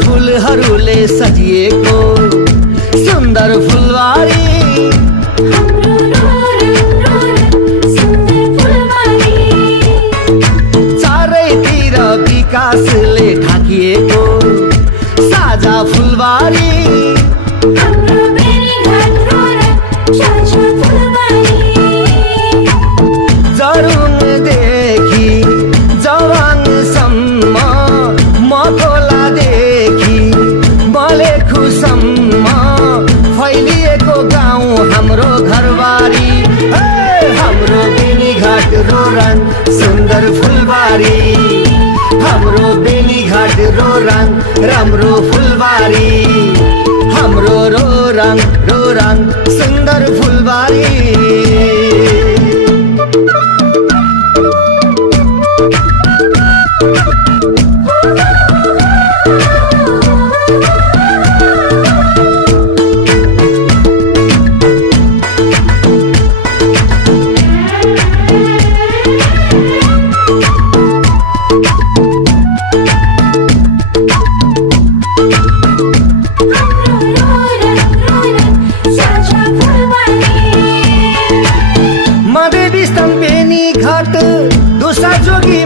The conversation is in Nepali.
फुलहरूले सजिएको सुन्दर फुलबारी चारैतिर विकासले ढाकिएको साझा फुलबारी जरुङदेखि जवाङसम्म मकोलादेखि मलेखुसम्म फैलिएको गाउँ हाम्रो घरबारी हाम्रो बेनीघाट रोराङ सुन्दर फुलबारी हाम्रो बेनीघाट रोराङ राम्रो फुलबारी हाम्रो रोराङ सुन्दर फुलबारी दुसा जोगी